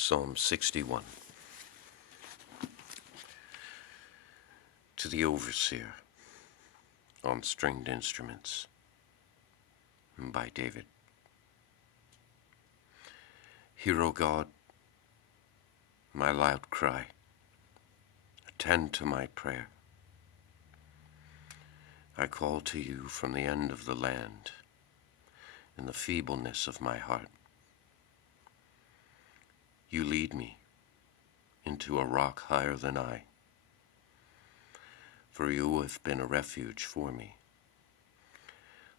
Psalm 61. To the Overseer on Stringed Instruments by David. Hear, O God, my loud cry. Attend to my prayer. I call to you from the end of the land in the feebleness of my heart. You lead me into a rock higher than I, for you have been a refuge for me,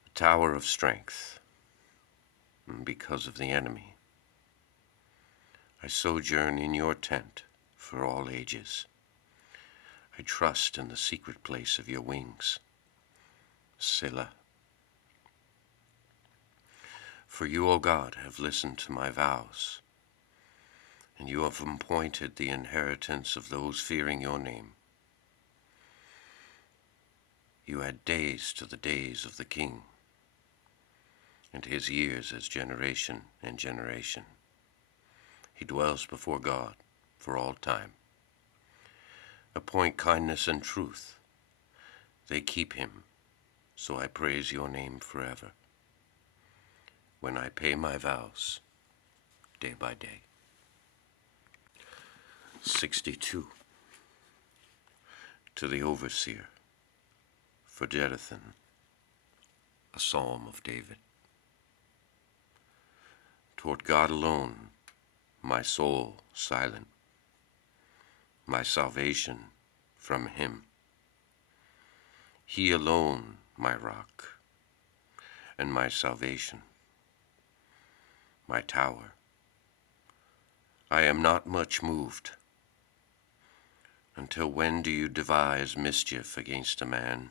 a tower of strength, because of the enemy. I sojourn in your tent for all ages. I trust in the secret place of your wings. Selah. For you, O God, have listened to my vows, and you have appointed the inheritance of those fearing your name. You add days to the days of the king, and his years as generation and generation. He dwells before God for all time. Appoint kindness and truth. They keep him, so I praise your name forever, when I pay my vows day by day. 62. To the Overseer, for Jeduthun, a psalm of David. Toward God alone, my soul silent, my salvation from him. He alone my rock, and my salvation, my tower. I am not much moved. Until when do you devise mischief against a man?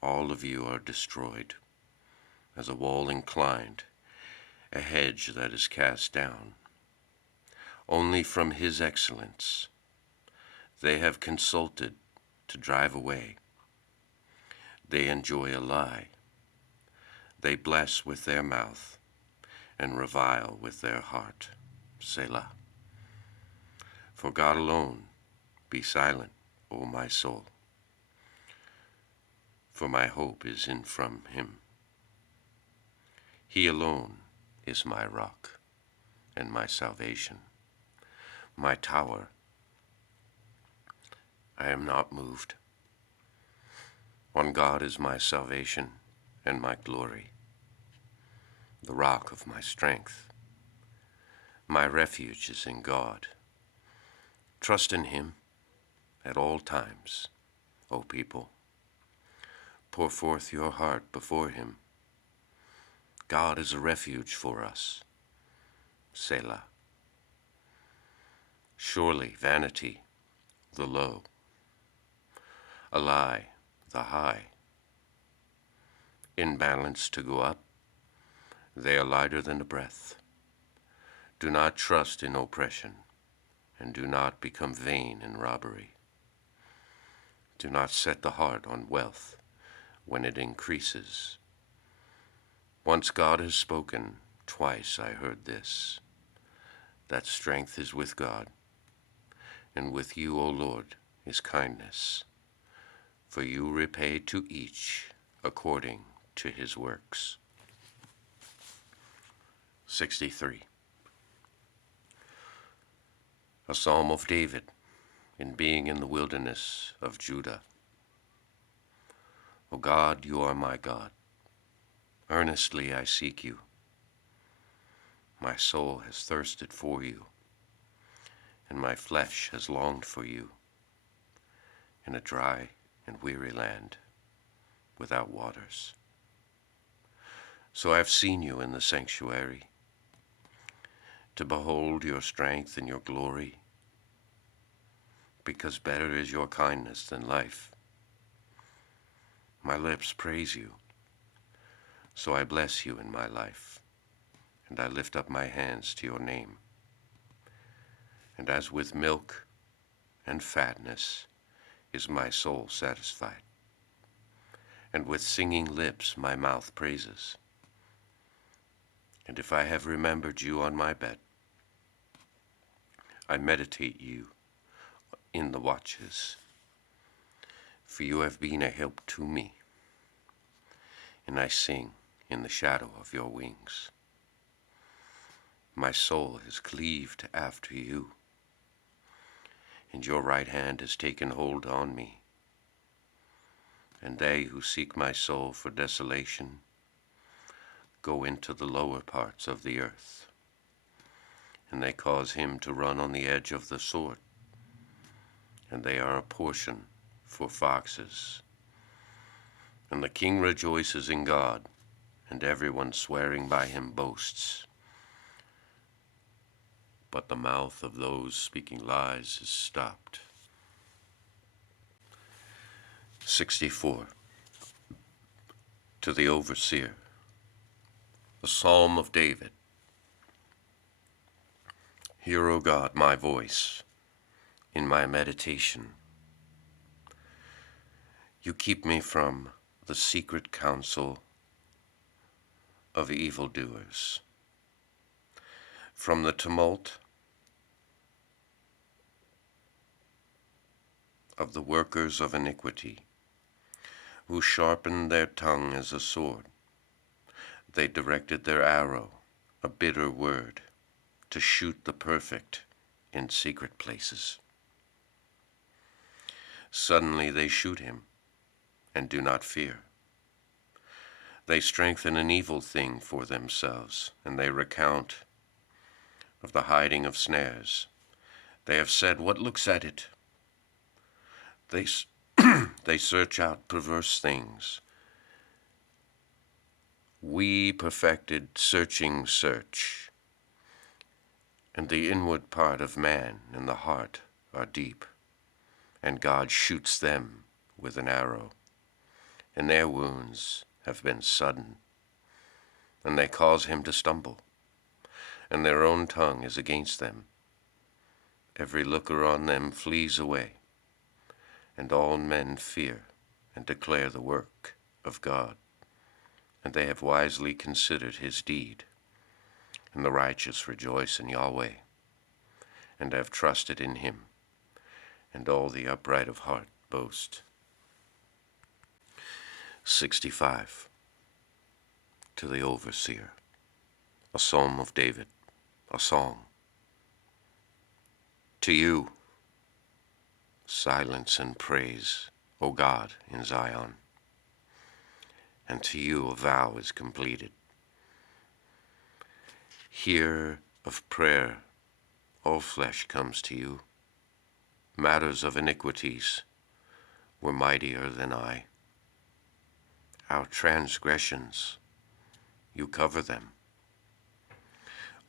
All of you are destroyed, as a wall inclined, a hedge that is cast down. Only from his excellence they have consulted to drive away. They enjoy a lie. They bless with their mouth and revile with their heart. Selah. For God alone, be silent, O my soul, for my hope is in from him. He alone is my rock and my salvation, my tower. I am not moved. On God is my salvation and my glory, the rock of my strength. My refuge is in God. Trust in him at all times, O people. Pour forth your heart before him. God is a refuge for us. Selah. Surely vanity, the low, a lie, the high. In balance to go up, they are lighter than a breath. Do not trust in oppression, and do not become vain in robbery. Do not set the heart on wealth when it increases. Once God has spoken, twice I heard this, that strength is with God, and with you, O Lord, is kindness, for you repay to each according to his works. 63. A psalm of David in being in the wilderness of Judah. O God, you are my God. Earnestly I seek you. My soul has thirsted for you, and my flesh has longed for you in a dry and weary land without waters. So I have seen you in the sanctuary, to behold your strength and your glory, because better is your kindness than life. My lips praise you, so I bless you in my life, and I lift up my hands to your name. And as with milk and fatness is my soul satisfied, and with singing lips my mouth praises. And if I have remembered you on my bed, I meditate you in the watches, for you have been a help to me, and I sing in the shadow of your wings. My soul has cleaved after you, and your right hand has taken hold on me. And they who seek my soul for desolation go into the lower parts of the earth, and they cause him to run on the edge of the sword, and they are a portion for foxes. And the king rejoices in God, and everyone swearing by him boasts. But the mouth of those speaking lies is stopped. 64. To the overseer, a psalm of David. Hear, O God, my voice in my meditation. You keep me from the secret counsel of evildoers, from the tumult of the workers of iniquity, who sharpened their tongue as a sword. They directed their arrow, a bitter word, to shoot the perfect in secret places. Suddenly they shoot him, and do not fear. They strengthen an evil thing for themselves, and they recount of the hiding of snares. They have said, what looks at it? They search out perverse things. We perfected searching search, and the inward part of man and the heart are deep, and God shoots them with an arrow, and their wounds have been sudden, and they cause him to stumble, and their own tongue is against them. Every looker on them flees away, and all men fear and declare the work of God. And they have wisely considered his deed, and the righteous rejoice in Yahweh, and have trusted in him, and all the upright of heart boast. 65. To the overseer, a psalm of David, a song. To you, silence and praise, O God, in Zion, and to you a vow is completed. Hear of prayer, all flesh comes to you. Matters of iniquities were mightier than I. Our transgressions, you cover them.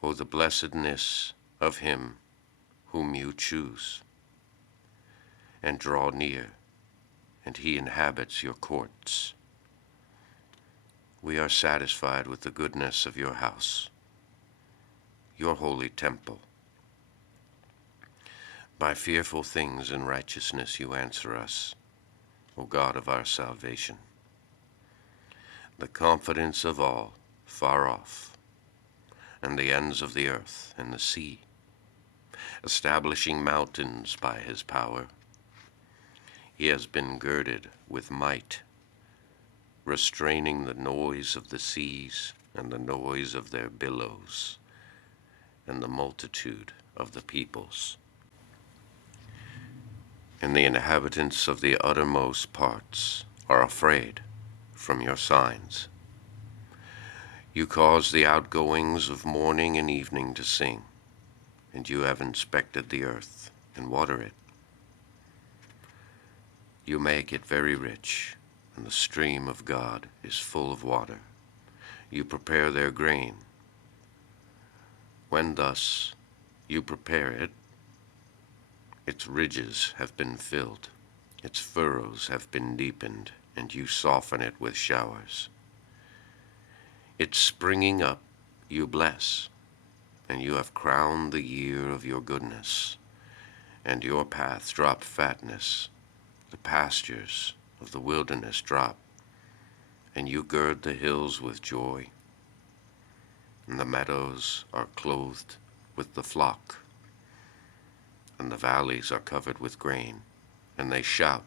O the blessedness of him whom you choose, and draw near, and he inhabits your courts. We are satisfied with the goodness of your house, your holy temple. By fearful things in righteousness you answer us, O God of our salvation. The confidence of all far off, and the ends of the earth and the sea, establishing mountains by his power. He has been girded with might, restraining the noise of the seas and the noise of their billows, and the multitude of the peoples. And the inhabitants of the uttermost parts are afraid from your signs. You cause the outgoings of morning and evening to sing, and you have inspected the earth and water it. You make it very rich, and the stream of God is full of water. You prepare their grain. When thus you prepare it, its ridges have been filled, its furrows have been deepened, and you soften it with showers. Its springing up you bless, and you have crowned the year of your goodness, and your paths drop fatness. The pastures of the wilderness drop, and you gird the hills with joy, and the meadows are clothed with the flock. and the valleys are covered with grain, and they shout.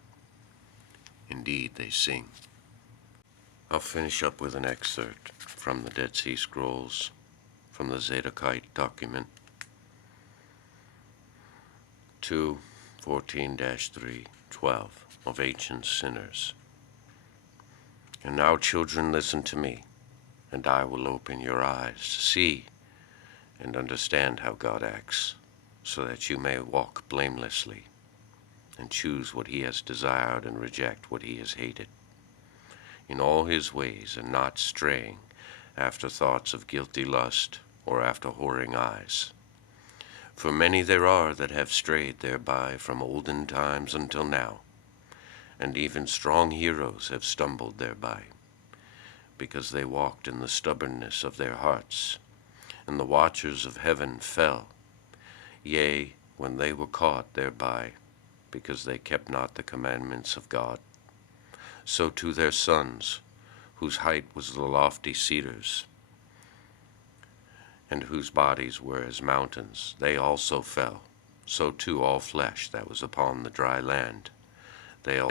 Indeed, they sing. I'll finish up with an excerpt from the Dead Sea Scrolls, from the Zadokite document 2:14-3:12 of Ancient Sinners. And now, children, listen to me, and I will open your eyes to see and understand how God acts, so that you may walk blamelessly and choose what he has desired and reject what he has hated, in all his ways, and not straying after thoughts of guilty lust or after whoring eyes. For many there are that have strayed thereby from olden times until now, and even strong heroes have stumbled thereby, because they walked in the stubbornness of their hearts, and the watchers of heaven fell, yea, when they were caught thereby, because they kept not the commandments of God. So to their sons, whose height was the lofty cedars, and whose bodies were as mountains, they also fell. So too all flesh that was upon the dry land, they all